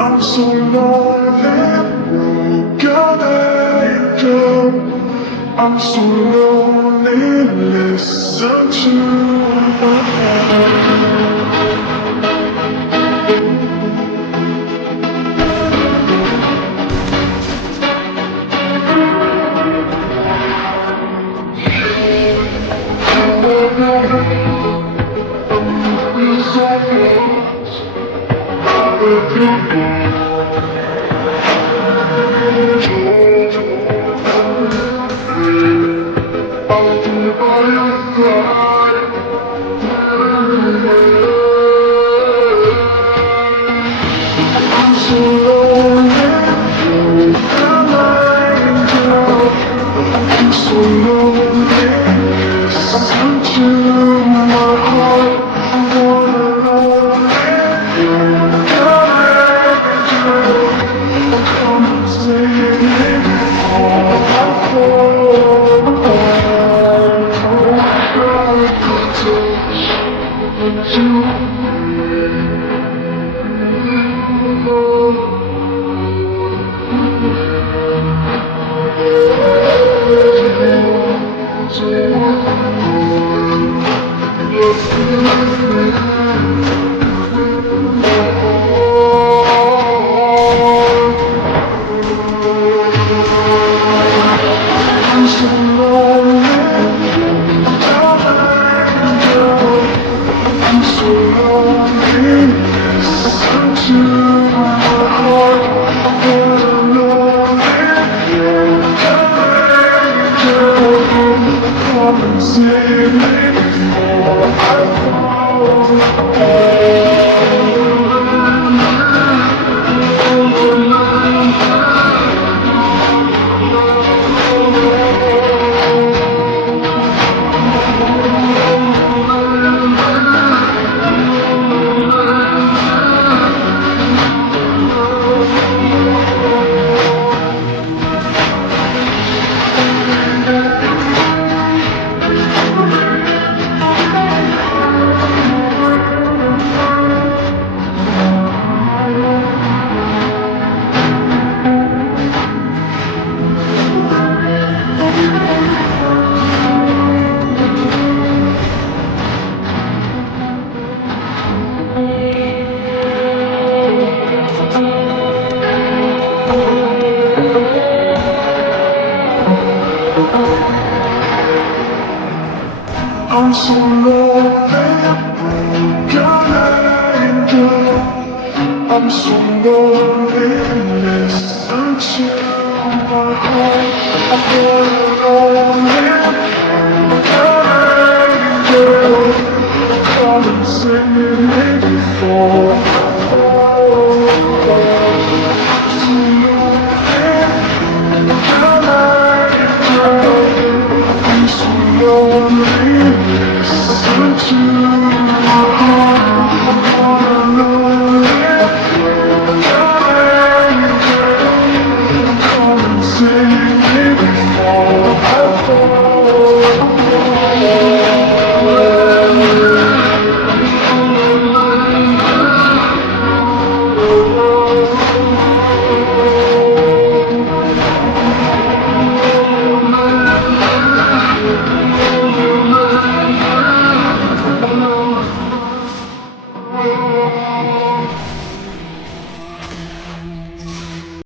I'm so lonely, broken angel. I'm so lonely, listen to my heart. I'll be by your side. I'm so lonely, an angel. I'm so lonely, listen to my heart. I wanna know angel. Come and save me before I fall apart. I got to touch you. I'm so lonely, listen to my heart. I'm lonely, come and save me before I fall apart. I'm so lonely, broken angel. I'm so lonely, listen to my heart. I'm lonely, broken angel. Come and save me before